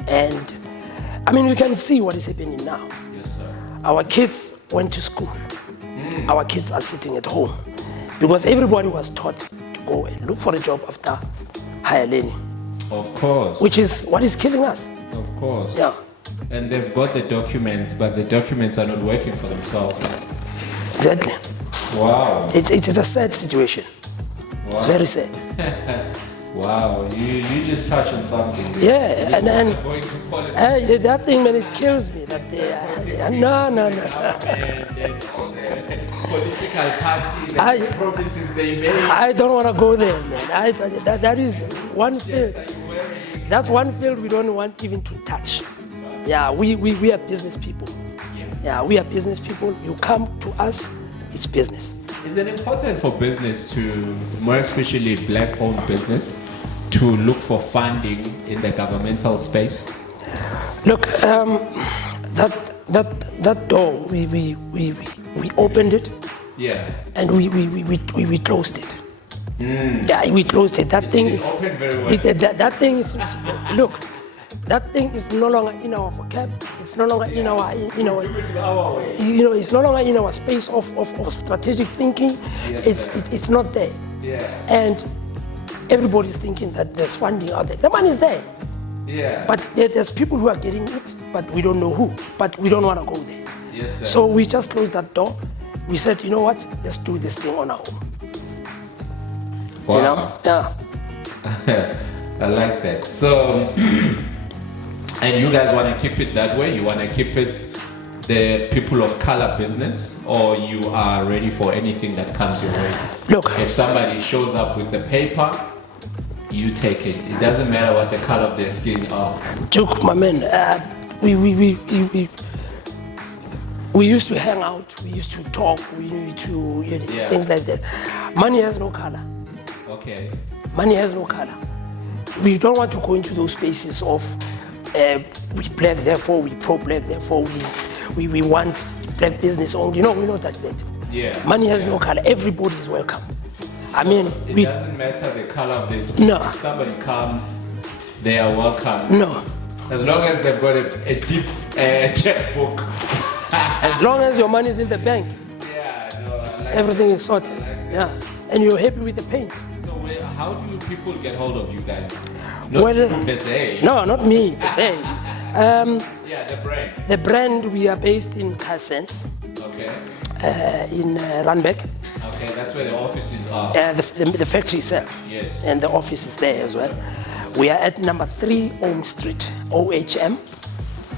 and I mean we can see what is happening now. Yes, sir. Our kids went to school. Our kids are sitting at home because everybody was taught to go and look for a job after higher learning, Of course. which is what is killing us. Of course. Yeah. And they've got the documents, but the documents are not working for themselves. Exactly. Wow. It's a sad situation. It's very sad. Wow. You just touched on something. Yeah, and then Going to politics. that thing, man, it kills me. That no. Political parties and the promises they made. I don't want to go there, man. That is one field. That's one field we don't want even to touch. Yeah, we are business people. Yeah, we are business people. You come to us, it's business. Is it important for business to, more especially black-owned business, to look for funding in the governmental space? Look, that door we opened it. Yeah. And we closed it. Yeah, we closed it. That thing. It opened very well. That thing is. Look, that thing is no longer in our vocab. It's no longer in our. It's no longer in our space of strategic thinking. Yes, It's not there. Yeah. And everybody's thinking that there's funding out there. The money is there. Yeah. But there's people who are getting it, but we don't know who. But we don't want to go there. Yes, sir. So we just closed that door. We said, you know what? Let's do this thing on our own. Wow. You know? Yeah. I like that. So, and you guys want to keep it that way? You want to keep it the people of color business, or you are ready for anything that comes your way? Look. If somebody shows up with the paper, you take it. It doesn't matter what the color of their skin are. Duke, my man, we used to hang out, we used to talk, we used to things like that. Money has no color. Okay. Money has no color. We don't want to go into those spaces of we black, therefore we pro-black, therefore we want black business only. No, we're not like that. Yeah. Money has no color. Everybody's welcome. I mean, It we doesn't matter the color of their skin. No. If somebody comes, they are welcome. no. As long as they've got a deep checkbook. As long as your money is in the bank, Yeah, no, I like everything is sorted. Yeah, and you're happy with the paint. So how do people get hold of you guys? Not Well, you per se. No, not me per se. Yeah, the brand. The brand, we are based in Sense, Okay. in Randbeck. Okay, that's where the offices are. The factory itself. Yes. And the office is there as well. We are at number 3 Ohm Street, OHM.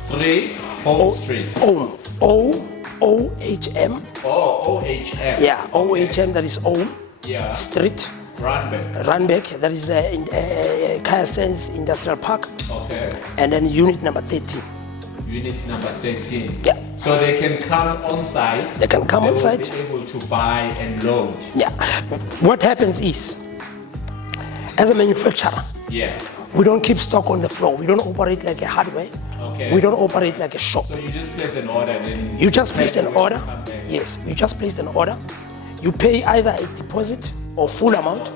3 Home Street. Ohm, OHM. Oh, OHM. Yeah, OHM, that is Ohm Yeah. Street, Randbeck. Randbeck, that is in Sense Industrial Park. Okay. And then unit number 13. Unit number 13. Yeah. So they can come on site. They can come on site. They will be able to buy and load. Yeah. What happens is, as a manufacturer, Yeah. we don't keep stock on the floor. We don't operate like a hardware. Okay. We don't operate like a shop. So you just place an order and then You just placed an when you order. come there. Yes, you just placed an order. You pay either a deposit or full amount,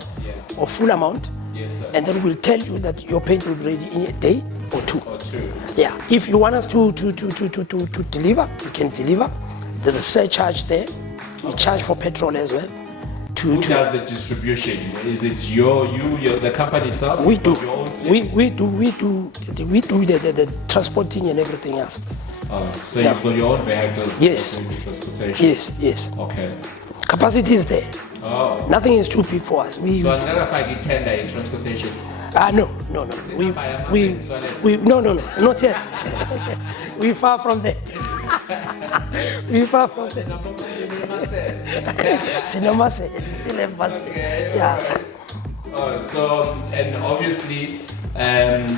Yes, sir. and then we'll tell you that your paint will be ready in a day or two. Yeah. If you want us to deliver, we can deliver. There's a surcharge there. We charge for petrol as well. Who does the distribution? Is it the company itself? We do. Your own We do the transporting and everything else. So you've got your own vehicles? Yes. doing the transportation? Yes. Okay. Capacity is there. Oh. Nothing is too big for us. So another fight tender in transportation? No. No, not yet. We're far from that. Cinema said, we still have bus. Yeah. So, and obviously,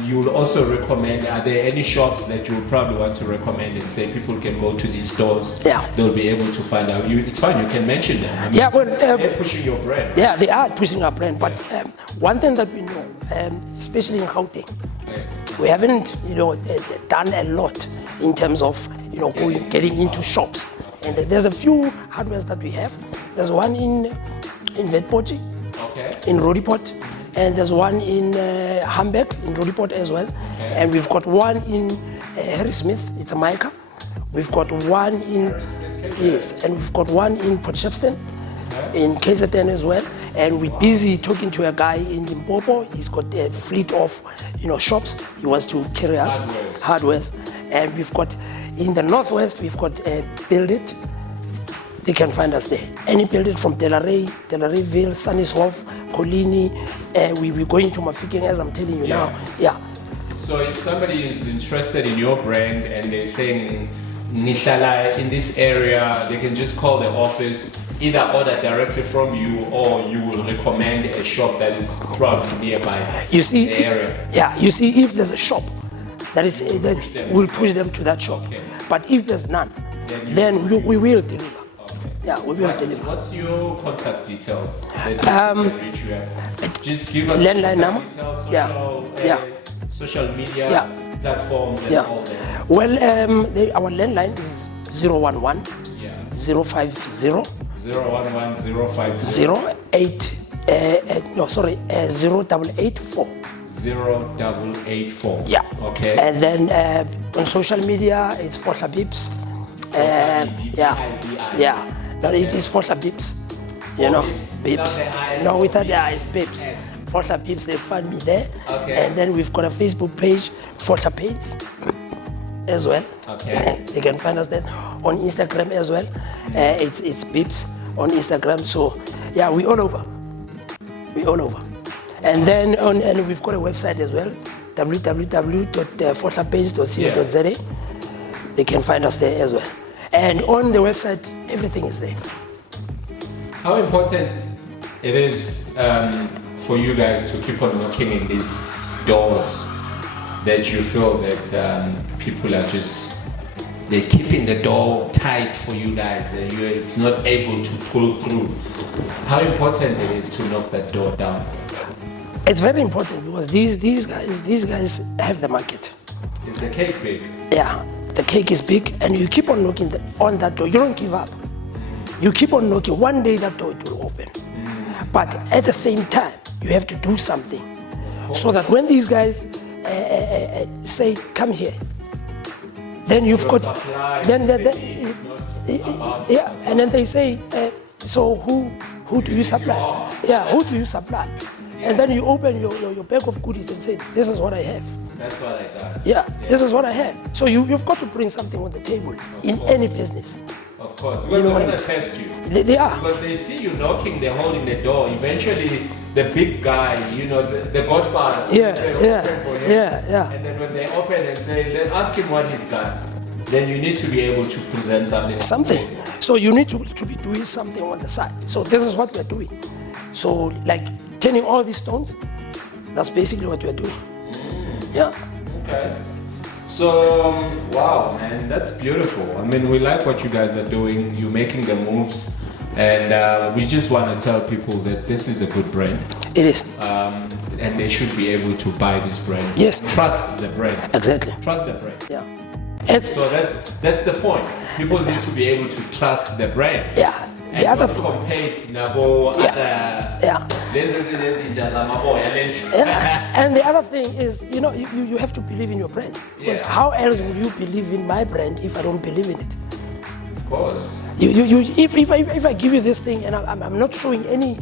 you will also recommend, are there any shops that you would probably want to recommend and say people can go to these stores? Yeah. They'll be able to find out. It's fine, you can mention them. I mean, Yeah, well, they're pushing your brand. Yeah, they are pushing our brand. But one thing that we know, especially in Gauteng, we haven't, done a lot in terms of, getting into shops. And there's a few hardwares that we have. There's one in Vetpoti, in Rodiport, and there's one in Hamburg, in Rodiport as well. And we've got one in Harry Smith, it's a mica. We've got one in, and we've got one in Port Shepstone, in KZN as well. And we're busy talking to a guy in Limpopo. He's got a fleet of, shops. He wants to carry us hardwares. And we've got in the northwest, we've got Build It. They can find us there. Any Build It from Delareyville, Sannishof, Colini. We're going to Mafikeng, as I'm telling you now. Yeah. So if somebody is interested in your brand and they're saying Nishala in this area, they can just call the office, either order directly from you or you will recommend a shop that is probably nearby the area. Yeah, you see, if there's a shop that is we'll push them to that shop. Okay. But if there's none, then we will deliver. Okay. Yeah, we will deliver. What's your contact details that you can reach you at? Just give us landline number. Details, social media platforms and all that. Well, our landline is 011 050 0884. 0884. Yeah. Okay. And then on social media, it's Forza Bips. No, it is Forza Bips. Bips. No, without the I, it's Bips. Forza Bips, they find me there. Okay. And then we've got a Facebook page, Forza Paints, as well. Okay. They can find us there. On Instagram as well. It's Bips on Instagram. So, yeah, we all over. And then and we've got a website as well, www.forzapaints.co.za. They can find us there as well. And on the website, everything is there. How important it is for you guys to keep on knocking in these doors that you feel that people are they're keeping the door tight for you guys and it's not able to pull through. How important it is to knock that door down? It's very important because these guys have the market. Is the cake big? Yeah, the cake is big, and you keep on knocking on that door. You don't give up. You keep on knocking. One day that door will open. But at the same time, you have to do something so that when these guys say, "Come here," then you've got. And then they say, "So who do you supply?" Yeah, who do you supply? And then you open your bag of goodies and say, "This is what I have." That's what I got. Yeah, this is what I have. So you've got to bring something on the table in any business. Of course, because they want to test you. They are. Because they see you knocking, they're holding the door. Eventually, the big guy, the godfather, say, open for him. Yeah. And then when they open and say, ask him what he's got, then you need to be able to present something. So you need to be doing something on the side. So this is what we're doing. So like turning all these stones, that's basically what we're doing. Yeah. Okay. So, wow, man, that's beautiful. I mean, we like what you guys are doing. You're making the moves. And we just want to tell people that this is a good brand. It is. And they should be able to buy this brand. Yes. Trust the brand. Exactly. Trust the brand. Yeah. So that's the point. People need to be able to trust the brand. Yeah. the other thing. Compared nabo Yeah. Yeah. And the other thing is, you have to believe in your brand. Because how else would you believe in my brand if I don't believe in it? Of course. If I give you this thing and I'm not showing any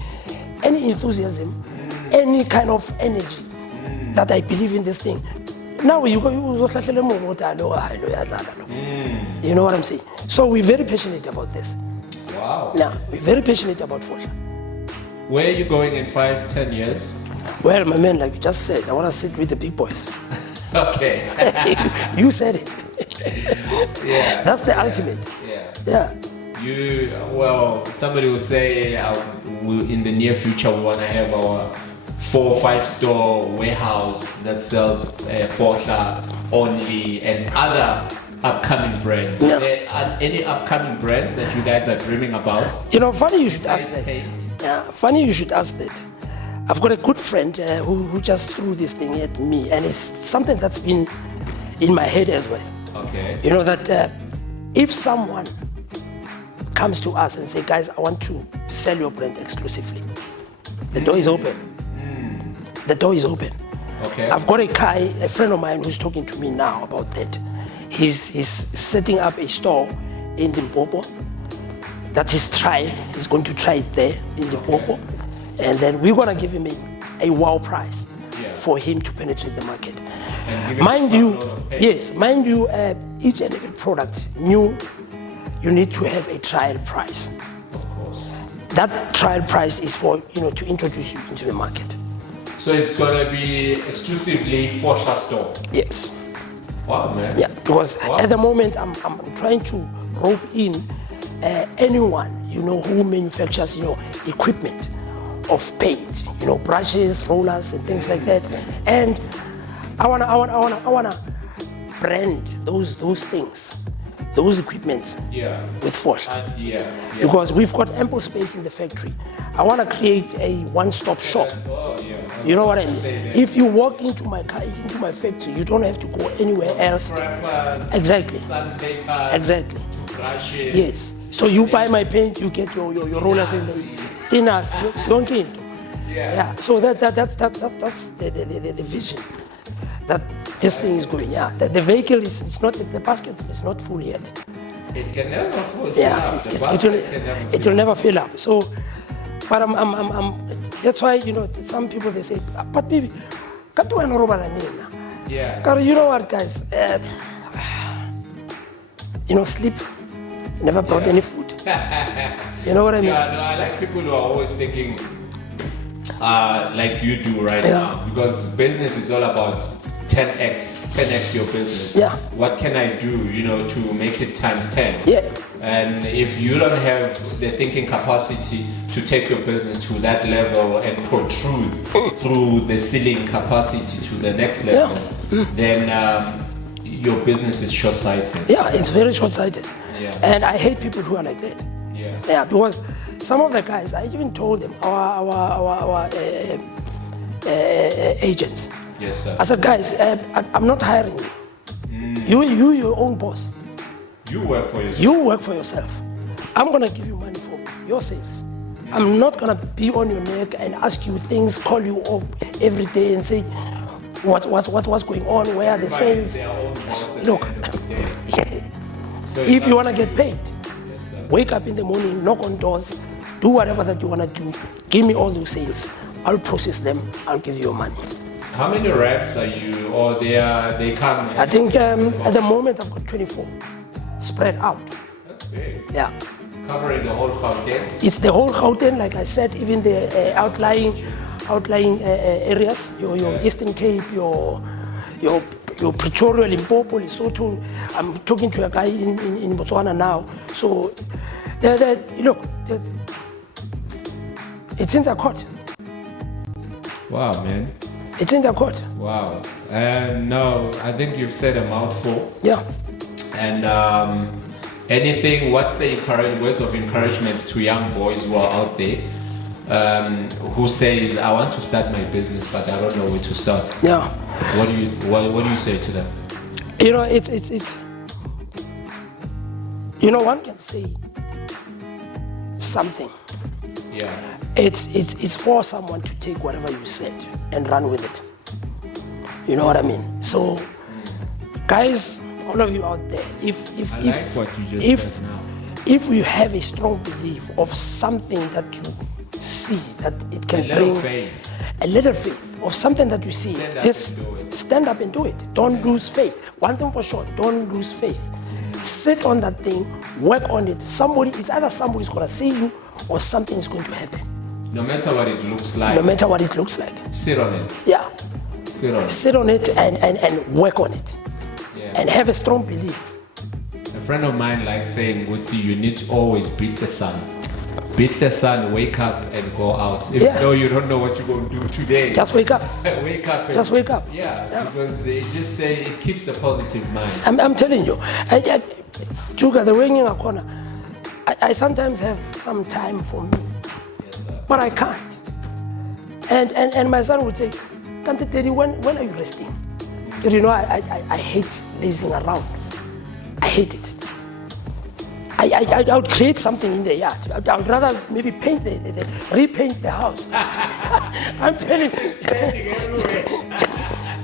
enthusiasm, any kind of energy that I believe in this thing, now you know what I'm saying? So we're very passionate about this. Wow. Now, we're very passionate about Fosha. Where are you going in 5-10 years? Well, my man, like you just said, I want to sit with the big boys. Okay. You said it. Yeah. That's the ultimate. Yeah. Somebody will say in the near future we want to have our 4 or 5 store warehouse that sells Fosha only and other upcoming brands. Yeah. Are there any upcoming brands that you guys are dreaming about? Funny you should ask that. Yeah, funny you should ask that. I've got a good friend who just threw this thing at me, and it's something that's been in my head as well. Okay. That if someone comes to us and say, guys, I want to sell your brand exclusively, the door is open. The door is open. Okay. I've got a friend of mine who's talking to me now about that. He's setting up a store in Limpopo. That's his trial. He's going to try it there in Limpopo. And then we're going to give him a wow price for him to penetrate the market. Mind you, each and every product new, you need to have a trial price. Of course. That trial price is for, to introduce you into the market. So it's going to be exclusively Fosha store? Yes. Wow, man. Yeah, because at the moment I'm trying to rope in anyone, who manufactures, equipment of paint, brushes, rollers, and things like that. And I wanna brand those things, those equipments with Fosha. Because we've got ample space in the factory. I want to create a one-stop shop. You know what I mean? If you walk into my factory, you don't have to go anywhere else. Exactly. Exactly. Yes. So you buy my paint, you get your rollers and thinners, yonke into. Yeah. So that's the vision that this thing is going. Yeah. The vehicle is not, the basket is not full yet. It can never fill up. Yeah. It will never fill up. So. But that's why, some people, they say, but baby, can't do any robber than me. Yeah. Because you know what, guys? Sleep never brought any food. You know what I mean? Yeah, no, I like people who are always thinking like you do right now. Because business is all about 10x your business. Yeah. What can I do, to make it times 10? Yeah. And if you don't have the thinking capacity to take your business to that level and protrude through the ceiling capacity to the next level, then your business is short-sighted. Yeah, it's very short-sighted. Yeah. And I hate people who are like that. Yeah, because some of the guys, I even told them, our agents. Yes, sir. I said, guys, I'm not hiring you. You're your own boss. You work for yourself. You work for yourself. I'm gonna give you money for your sales. I'm not gonna be on your neck and ask you things, call you up every day and say, what's going on, where are the sales? Look, So if you wanna get paid, wake up in the morning, knock on doors, do whatever that you wanna do, give me all those sales. I'll process them, I'll give you your money. How many reps are you, or they come? I think at the moment I've got 24. Spread out. That's big. Yeah. Covering the whole Gauteng? It's the whole Gauteng, like I said, even the outlying areas, your Eastern Cape, your Pretoria, Limpopo, Lesotho. I'm talking to a guy in Botswana now. So, look, it's in the court. Wow, man. It's in the court. Wow. No, I think you've said a mouthful. Yeah. And what's the words of encouragement to young boys who are out there who says, I want to start my business, but I don't know where to start? Yeah. What do you say to them? It's one can say something, Yeah. it's for someone to take whatever you said and run with it. You know what I mean? So, guys, all of you out there, if I like what you just said now. if you have a strong belief of something that you see that it can A little bring faith. a little faith of something that you see, Stand up this and do it. stand up and do it. Don't lose faith. One thing for sure, don't lose faith. Sit on that thing, work on it. It's either somebody's gonna see you or something is going to happen. No matter what it looks like, No matter what it looks like. sit on it. Yeah. Sit on it. Sit on it and work on it. Yeah. And have a strong belief. A friend of mine likes saying, Guti, you need to always beat the sun. Beat the sun, wake up and go out. Even Yeah. though you don't know what you're going to do today. Just wake up. wake up. Just wake up. Yeah, Yeah. because they just say it keeps the positive mind. I'm telling you, Juga, the way in a corner, I sometimes have some time for me, Yes, sir. but I can't. And my son would say, Kante Teddy, when are you resting? You know, I hate lazing around. I hate it. I would create something in the yard. I would rather maybe repaint the house. I'm telling you. Standing everywhere.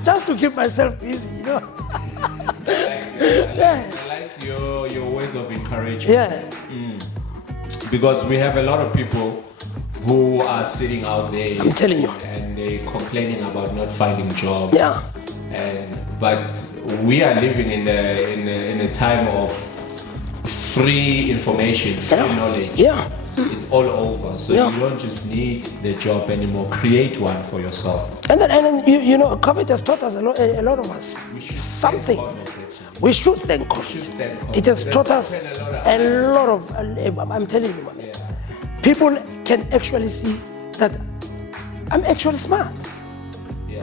Just to keep myself busy, you know. I like your words of encouragement. Yeah. Because we have a lot of people who are sitting out there. I'm telling you. And they complaining about not finding jobs. Yeah. But we are living in a time of free information, free Yeah. knowledge. Yeah. It's all over. So Yeah. you don't just need the job anymore. Create one for yourself. And then you know, COVID has taught us a lot of us We should something. thank God, actually. We should thank COVID. should thank God. It has It taught has us opened a lot of. I'm telling you, man. Yeah. People can actually see that I'm actually smart. Yeah.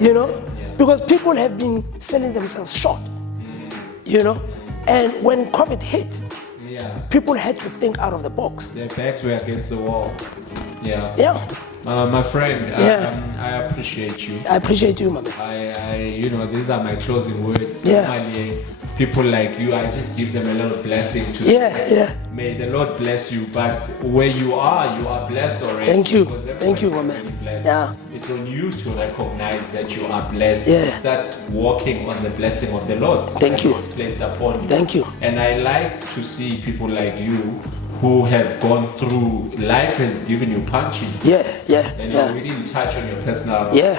You know, Yeah. because people have been selling themselves short. You know, and when COVID hit, Yeah. people had to think out of the box. Their backs were against the wall. Yeah. Yeah, My friend, Yeah. I appreciate you. I appreciate you, man. These are my closing words. Yeah. Normally, people like you, I just give them a little blessing to Yeah. May the Lord bless you, but where you are blessed already. Thank you. Because Thank you, everyone is Mama. already blessed. Yeah. It's on you to recognize that you are blessed. Yeah. Start walking on the blessing of the Lord. Thank that you. is placed upon you. Thank you. And I like to see people like you who have gone through, life has given you punches. Yeah. And we didn't touch on your personal Yeah.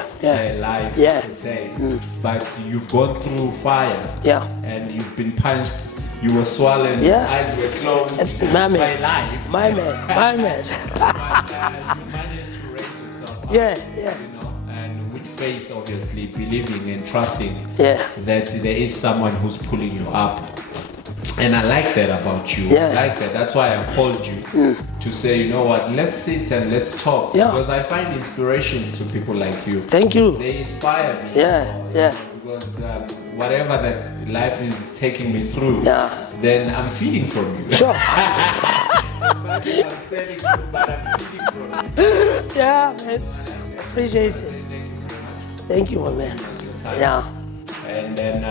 life Yeah. per se, but you've gone through fire. Yeah. And you've been punched. You were swollen. Yeah. Eyes were closed. That's my man. By life. My man. But you managed to raise yourself up. Yeah. You know, and with faith, obviously, believing and trusting Yeah. that there is someone who's pulling you up. And I like that about you. Yeah. I like that. That's why I called you to say, you know what, let's sit and let's talk. Yeah. Because I find inspirations to people like you. Thank you. They inspire me. Yeah, yeah. Because whatever that life is taking me through, Yeah. then I'm feeding from you. Sure. I'm selling you, but I'm feeding from you. Yeah, man. Appreciate it. Thank you very much. Thank you, my man. for your time. Yeah. And then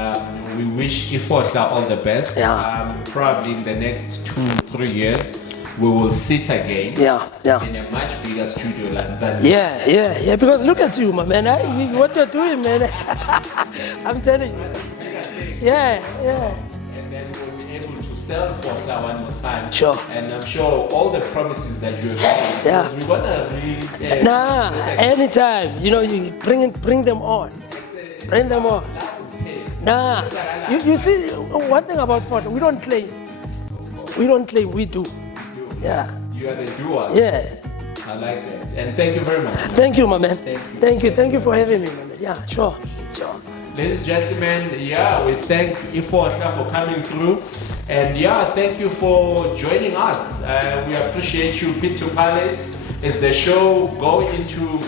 we wish Ifotla all the best. Yeah. Probably in the next 2-3 years, we will sit again Yeah. in a much bigger studio than Yeah. Because look at you, my man. What you're doing, man. I'm telling you. Yeah. And then we'll be able to sell Fotla one more time. Sure. And I'm sure all the promises that you have made, Yeah. because we're gonna read. Nah, anytime. You know, you bring them on. Bring them on. Nah. You see, one thing about Fort, we don't claim. We do. Yeah. You are the doer. Yeah. I like that. And thank you very much. Thank you, my man. Thank you. Thank you for having me, my man. Yeah, sure. Ladies and gentlemen, we thank Ifotla for coming through. And thank you for joining us. We appreciate you. Pit to Palace is the show. Go into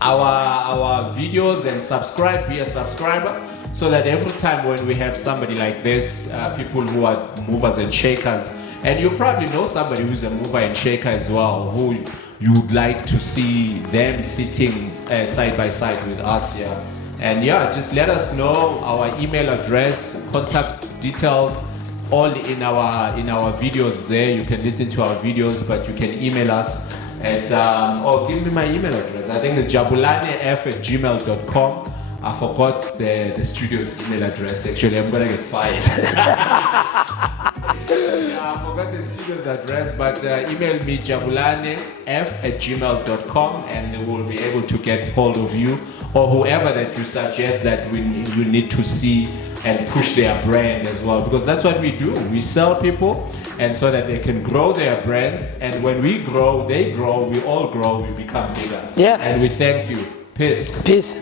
our videos and subscribe, be a subscriber, so that every time when we have somebody like this, people who are movers and shakers, and you probably know somebody who's a mover and shaker as well, who you would like to see them sitting side by side with us here. And just let us know our email address, contact details, all in our videos there. You can listen to our videos, but you can email us at give me my email address. I think it's jabulanef@gmail.com. I forgot the studio's email address. Actually, I'm gonna get fired. Yeah, I forgot the studio's address, but email me jabulanef@gmail.com, and we'll be able to get hold of you or whoever that you suggest that you need to see and push their brand as well, because that's what we do. We sell people, and so that they can grow their brands, and when we grow, they grow, we all grow, we become bigger. Yeah. And we thank you. Peace. Peace.